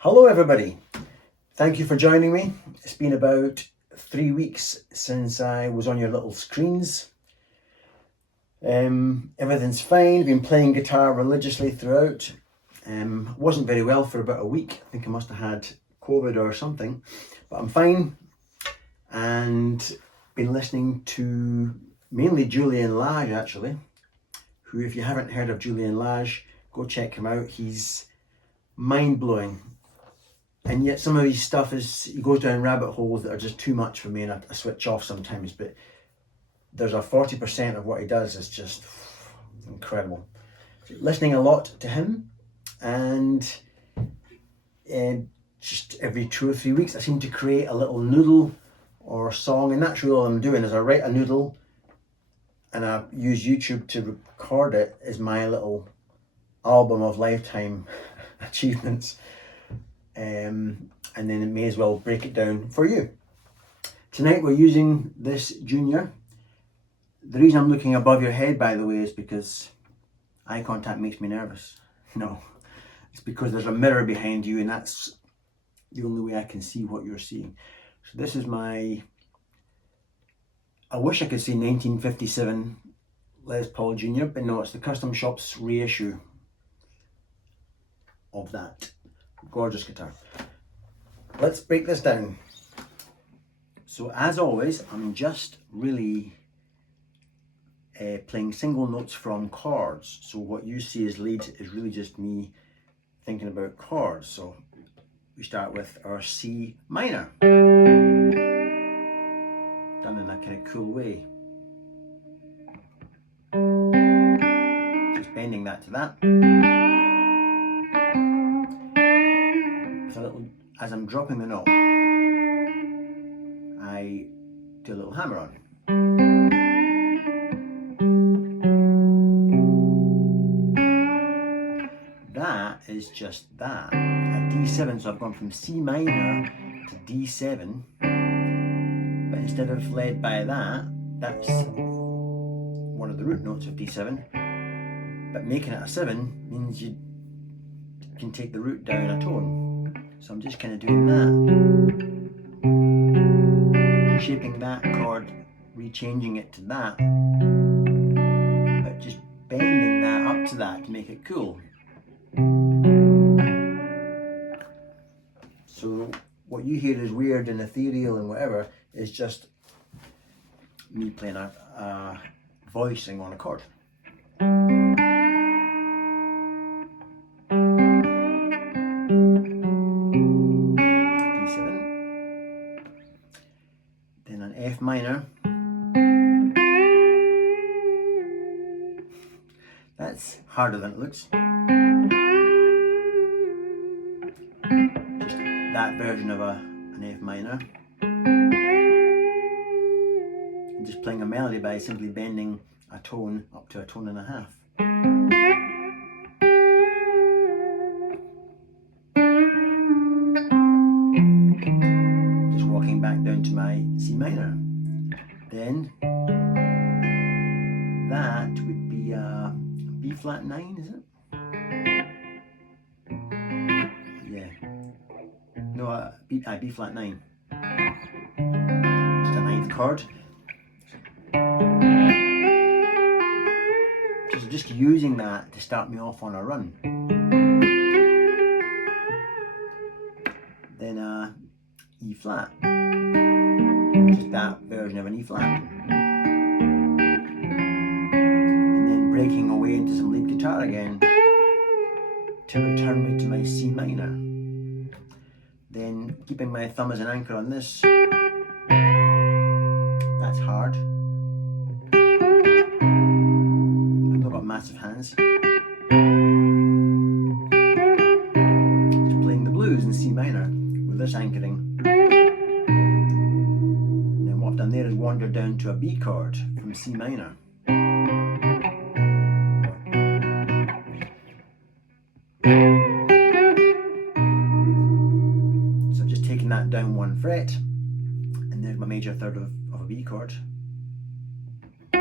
Hello everybody, thank you for joining me. It's been about 3 weeks since I was on your little screens. Everything's fine, been playing guitar religiously throughout. Wasn't very well for about a week. I think I must have had COVID or something, but I'm fine. And been listening to mainly Julian Lage actually, who, if you haven't heard of Julian Lage, go check him out. He's mind-blowing. And yet some of his stuff he goes down rabbit holes that are just too much for me, and I switch off sometimes, but there's a 40% of what he does is just incredible. So listening a lot to him, and just every 2 or 3 weeks I seem to create a little noodle or a song, and that's really all I'm doing is I write a noodle and I use YouTube to record it as my little album of lifetime achievements. And then it may as well break it down for you. Tonight we're using this Junior. The reason I'm looking above your head, by the way, is because eye contact makes me nervous. No, it's because there's a mirror behind you, and that's the only way I can see what you're seeing. So this is my, I wish I could say 1957 Les Paul Junior, but no, it's the Custom Shop's reissue of that. Gorgeous guitar. Let's break this down. So as always, I'm just really playing single notes from chords. So what you see as lead is really just me thinking about chords. So we start with our C minor, done in a kind of cool way. Just bending that to that. As I'm dropping the note, I do a little hammer on. That is just that, a D7, so I've gone from C minor to D7. But instead of led by that, that's one of the root notes of D7. But making it a 7 means you can take the root down a tone. So I'm just kind of doing that, shaping that chord, rechanging it to that, but just bending that up to that to make it cool. So what you hear is weird and ethereal and whatever is just me playing a voicing on a chord. D7, then an F minor. That's harder than it looks. Just that version of an F minor. And just playing a melody by simply bending a tone up to a tone and a half. Just walking back down to my C minor. Then that would be B flat 9, is it? Yeah. No, B flat 9. Just a ninth chord. So just using that to start me off on a run. Then E flat. Just that version of an E flat. Breaking away into some lead guitar again to return me to my C minor. Then keeping my thumb as an anchor on this. That's hard. I've not got massive hands. Just playing the blues in C minor with this anchoring. And then what I've done there is wandered down to a B chord from C minor. That down one fret, and there's my major third of a B chord, a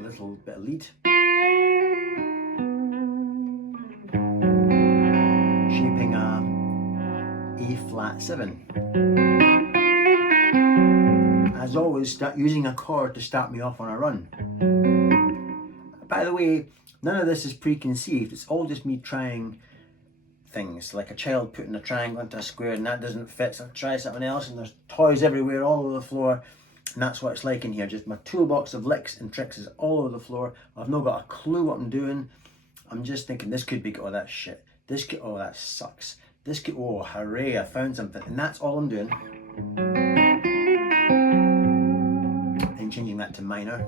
little bit of lead, shaping a A flat 7. As always, start using a chord to start me off on a run. By the way, none of this is preconceived, it's all just me trying things, like a child putting a triangle into a square and that doesn't fit, so I try something else and there's toys everywhere all over the floor, and that's what it's like in here. Just my toolbox of licks and tricks is all over the floor. I've not got a clue what I'm doing. I'm just thinking this could be, oh that's shit, this could, oh that sucks, this could, oh hooray I found something, and that's all I'm doing. Then changing that to minor.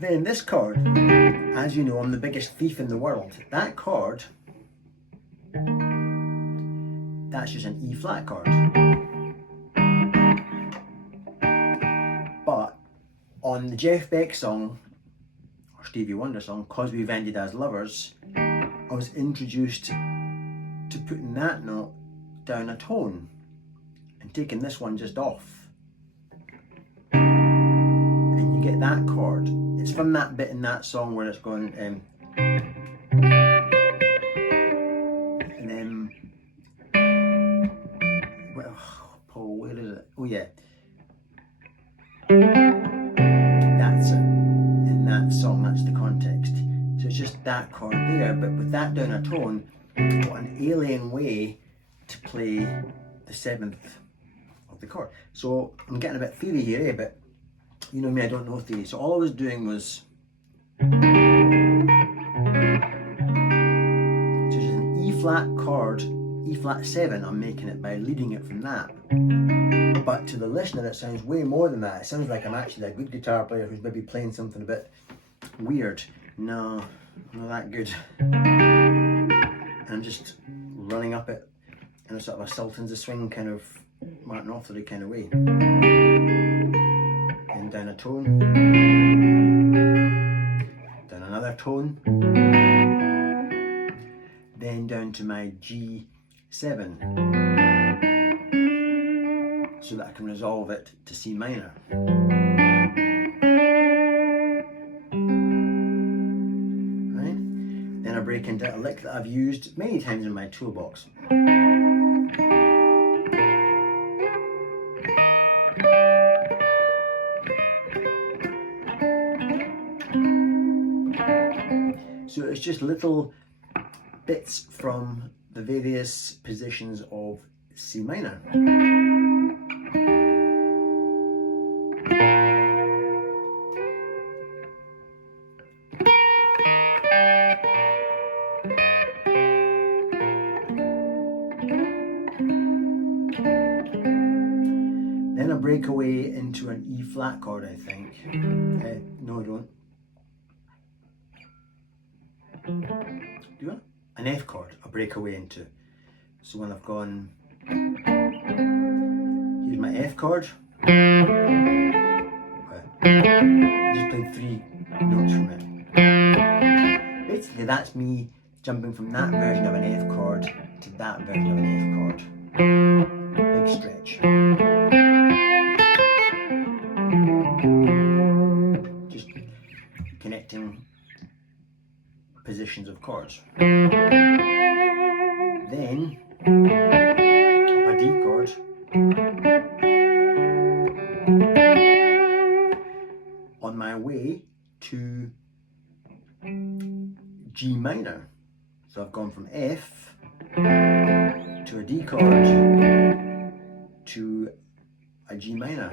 Then this chord, as you know, I'm the biggest thief in the world. That chord, that's just an E flat chord. But on the Jeff Beck song, or Stevie Wonder song, 'Cause We've Ended as Lovers, I was introduced to putting that note down a tone and taking this one just off. And you get that chord. It's from that bit in that song where it's going, and then, well, Paul, where is it? Oh yeah, that's it. In that song, that's the context. So it's just that chord there, but with that down a tone, what an alien way to play the 7th of the chord. So I'm getting a bit theory here, eh? But you know me, I don't know theory. So all I was doing was just an E flat chord, E flat 7, I'm making it by leading it from that. But to the listener it sounds way more than that. It sounds like I'm actually a good guitar player who's maybe playing something a bit weird. No, not that good. And I'm just running up it in a sort of a Sultans of Swing kind of Martin Authority kind of way. And down a tone, down another tone, then down to my G 7, so that I can resolve it to C minor. Right? Then I break into a lick that I've used many times in my toolbox. So it's just little bits from the various positions of C minor. Then I break away into an E flat chord, I think. No, I don't. Do I? An F chord I break away into. So when I've gone, here's my F chord. Okay. I just played 3 notes from it. Basically that's me jumping from that version of an F chord to that version of an F chord. Big stretch. Just connecting positions of chords. Then a D chord, on my way to G minor. So I've gone from F to a D chord to a G minor.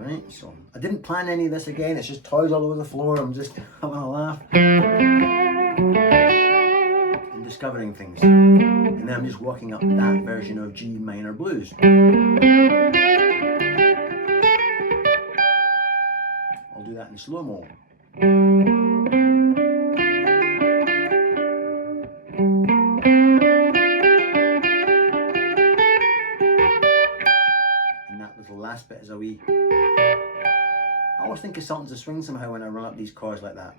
Right, so I didn't plan any of this again, it's just toys all over the floor. I'm just having a laugh and discovering things. And then I'm just walking up that version of G minor blues. I'll do that in slow-mo. And that little last bit is a wee... I always think of something to swing somehow when I run up these chords like that.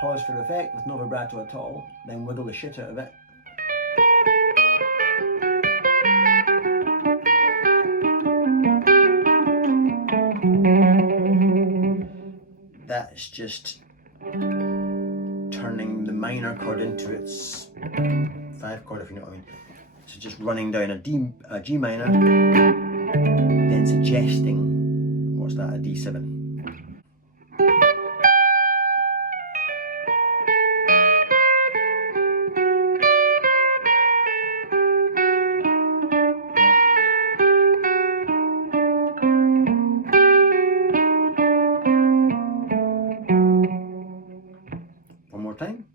Pause for effect with no vibrato at all, then wiggle the shit out of it. That's just turning the minor chord into its 5 chord, if you know what I mean. So just running down a G minor, then suggesting, what's that, a D7. One more time.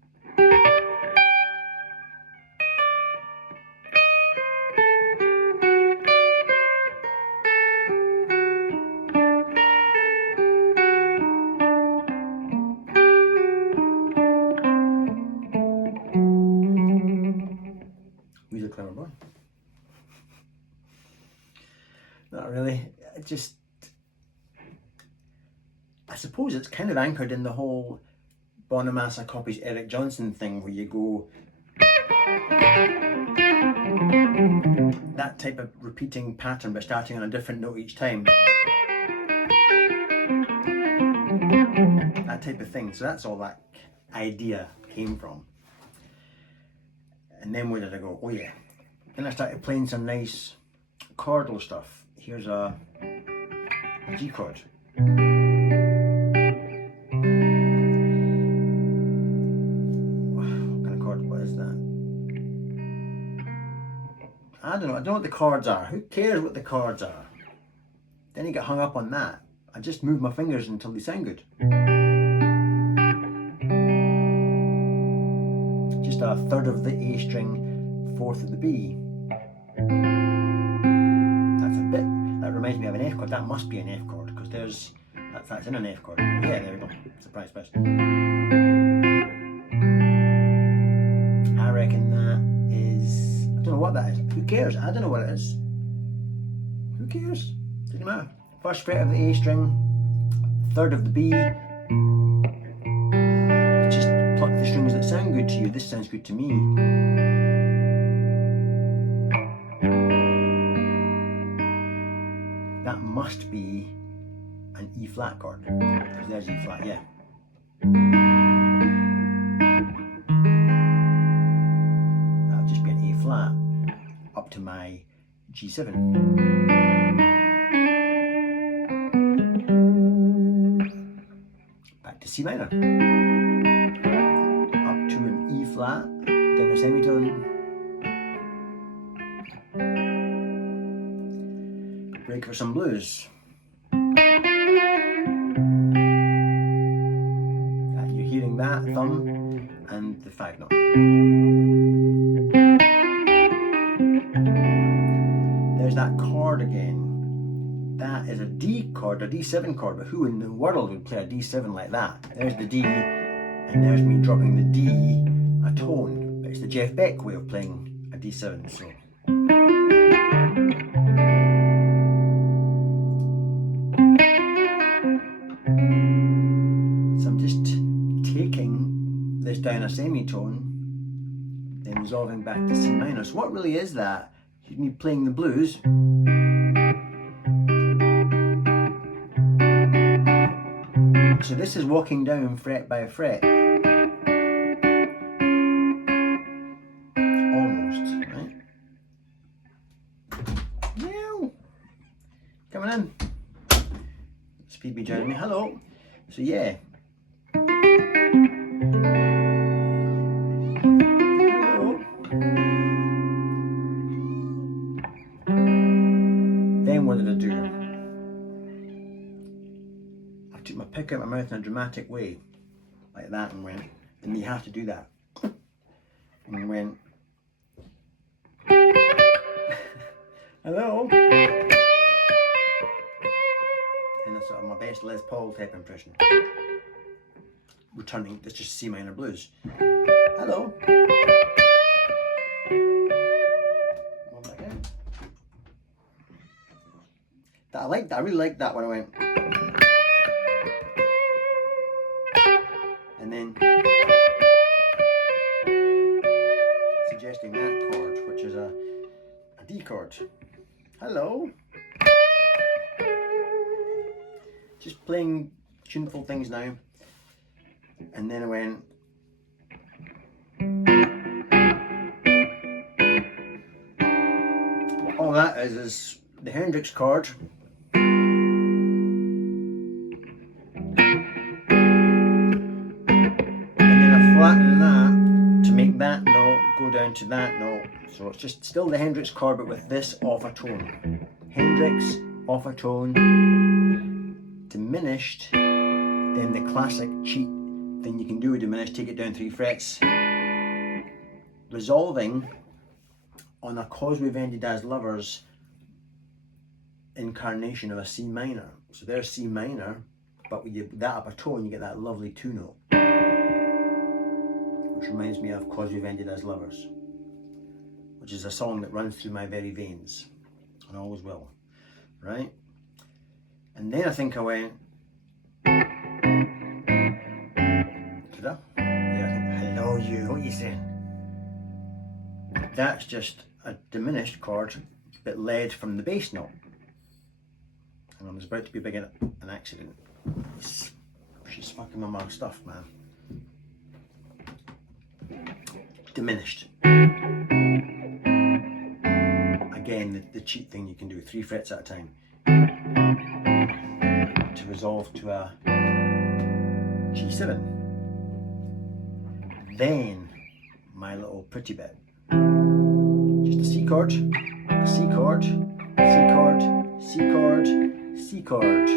He's a clever boy. Not really. Just, I suppose it's kind of anchored in the whole Bonamassa copies Eric Johnson thing, where you go that type of repeating pattern but starting on a different note each time. That type of thing. So that's all that idea came from. And then where did I go? Oh yeah. Then I started playing some nice chordal stuff. Here's a G chord. I don't know what the chords are. Who cares what the chords are? Then you get hung up on that. I just move my fingers until they sound good. Just a third of the A string, fourth of the B. That's a bit, that reminds me of an F chord. That must be an F chord, because there's, that's in an F chord. Yeah, there we go. Surprise, surprise. I reckon that is, I don't know what that is. Who cares? I don't know what it is. Who cares? Doesn't matter. First fret of the A string, third of the B. Just pluck the strings that sound good to you. This sounds good to me. That must be an E flat chord, because there's E flat, yeah. That'll just be an A flat up to my G7. Back to C minor. Up to an E flat, then a semitone. Break for some blues. You're hearing that thumb and the 5 note. There's that chord again. That is a D chord, a D7 chord, but who in the world would play a D7 like that? There's the D, and there's me dropping the D a tone. But it's the Jeff Beck way of playing a D7, so. So I'm just taking this down a semitone, then resolving back to C minor. So what really is that? Me playing the blues. So this is walking down fret by fret. Almost, right? Meow. Coming in. Speed be joining me. Hello. So yeah. Hello. Then what did I do? I took my pick out my mouth in a dramatic way, like that, and went, and you have to do that. And went, hello. And that's sort of my best Les Paul type impression. Returning, that's just C minor blues. Hello. One back out. That I liked that. I really liked that when I went. And then suggesting that chord, which is a D chord. Hello. Just playing tuneful things now. And then I went. All that is the Hendrix chord. Flatten that to make that note go down to that note. So it's just still the Hendrix chord, but with this off a tone. Hendrix, off a tone, diminished, then the classic cheat thing you can do with diminished, take it down 3 frets, resolving on a Cause We've Ended as Lovers incarnation of a C minor. So there's C minor, but with that up a tone, you get that lovely 2 note. Which reminds me of Cause We've Ended as Lovers, which is a song that runs through my very veins, and always will, right? And then I think I went, did I? Yeah, I think, hello you, what are you saying? That's just a diminished chord, but led from the bass note. And I was about to be big in an accident. She's fucking with my stuff, man. Diminished. Again, the cheat thing you can do, 3 frets at a time, to resolve to a G7. Then my little pretty bit. Just a C chord, a C chord, C chord, C chord, C chord.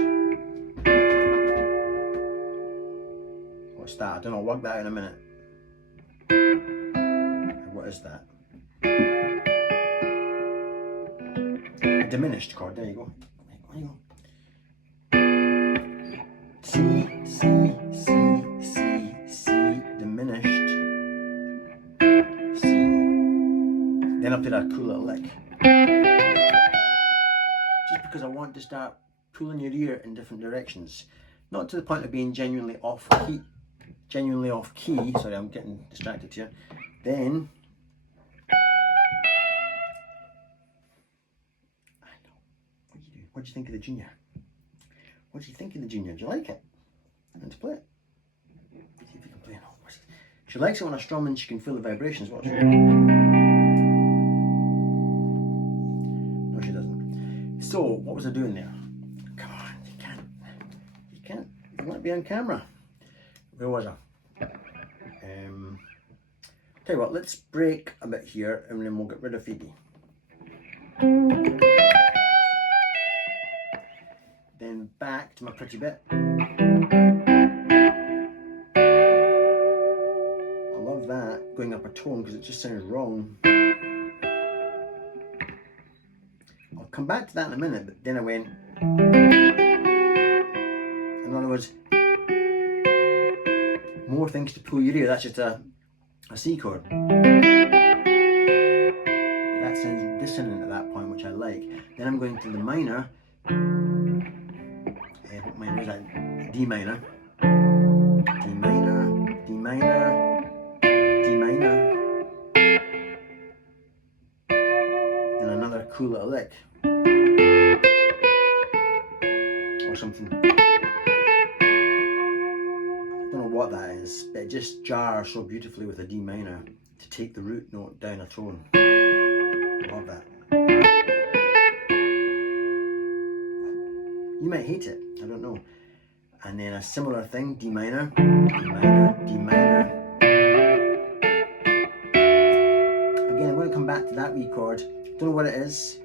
What's that? I don't know, I'll work that out in a minute. What is that? A diminished chord, there you go. There you go. C, C, C, C, C, diminished, C. Then up to that cool little lick. Just because I want to start pulling your ear in different directions. not to the point of being genuinely off key. Sorry, I'm getting distracted here. Then I know. What do you think of the Junior? What do you think of the Junior? Do you like it? And to play it. See if you can play it. She likes it on a Strymon. She can feel the vibrations. Watch. No, she doesn't. So, what was I doing there? Come on, you can't. You want to be on camera. Where was I? Tell you what, let's break a bit here and then we'll get rid of Phoebe. Then back to my pretty bit. I love that, going up a tone because it just sounds wrong. I'll come back to that in a minute, but then I went, in other words, more things to pull your ear. That's just a C chord. That sounds dissonant at that point, which I like. Then I'm going to the minor. What minor is that? D minor. D minor. D minor. D minor. And another cool little lick. Or something. What that is, but it just jars so beautifully with a D minor to take the root note down a tone. Love that. You might hate it, I don't know. And then a similar thing, D minor, D minor, D minor. Again, I'm going to come back to that wee chord. Don't know what it is,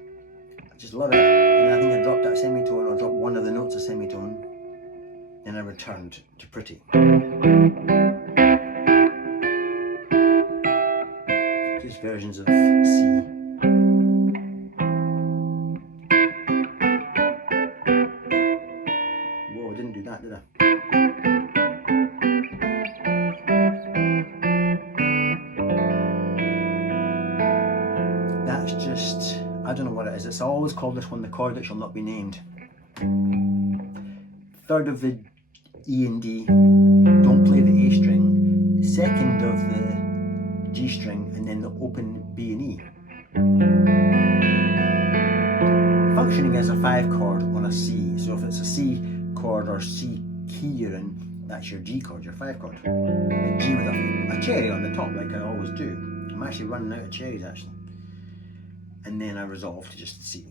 I just love it. And I think I dropped that semitone, or dropped one of the notes a semitone. Then I returned to pretty. Just versions of C. Whoa, I didn't do that, did I? That's just, I don't know what it is. It's I always call this one the chord that shall not be named. Third of the E and D, don't play the A string, second of the G string, and then the open B and E. Functioning as a 5 chord on a C, so if it's a C chord or C key you're in, that's your G chord, your 5 chord. Like G with a cherry on the top, like I always do. I'm actually running out of cherries actually. And then I resolve to just C.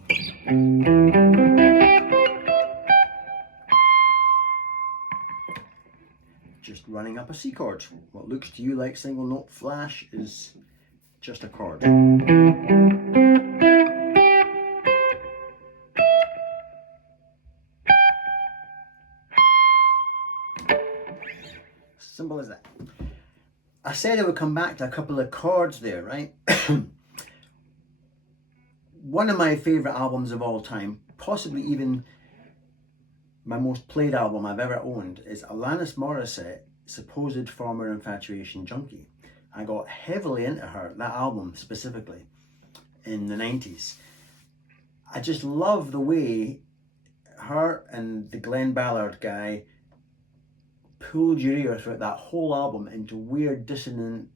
Just running up a C chord. What looks to you like single note flash is just a chord. Simple as that. I said I would come back to a couple of chords there, right? One of my favourite albums of all time, possibly even my most played album I've ever owned, is Alanis Morissette, Supposed Former Infatuation Junkie. I got heavily into her, that album specifically, in the 90s. I just love the way her and the Glenn Ballard guy pulled your ear throughout that whole album into weird dissonant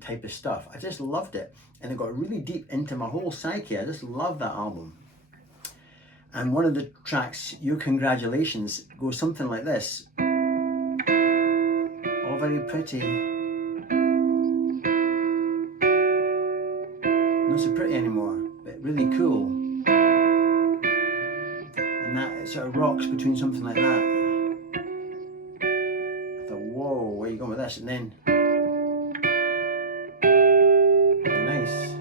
type of stuff. I just loved it, and it got really deep into my whole psyche. I just love that album. And one of the tracks, Your Congratulations, goes something like this. All very pretty. Not so pretty anymore, but really cool. And that, it sort of rocks between something like that. I thought, whoa, where are you going with this? And then, nice.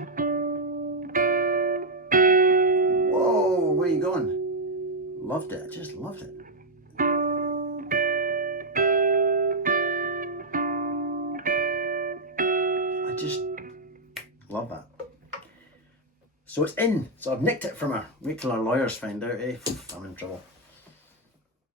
Whoa, where are you going? Loved it, I just loved it. I just love that. So it's in, so I've nicked it from her. Wait till our lawyers find out, eh? I'm in trouble.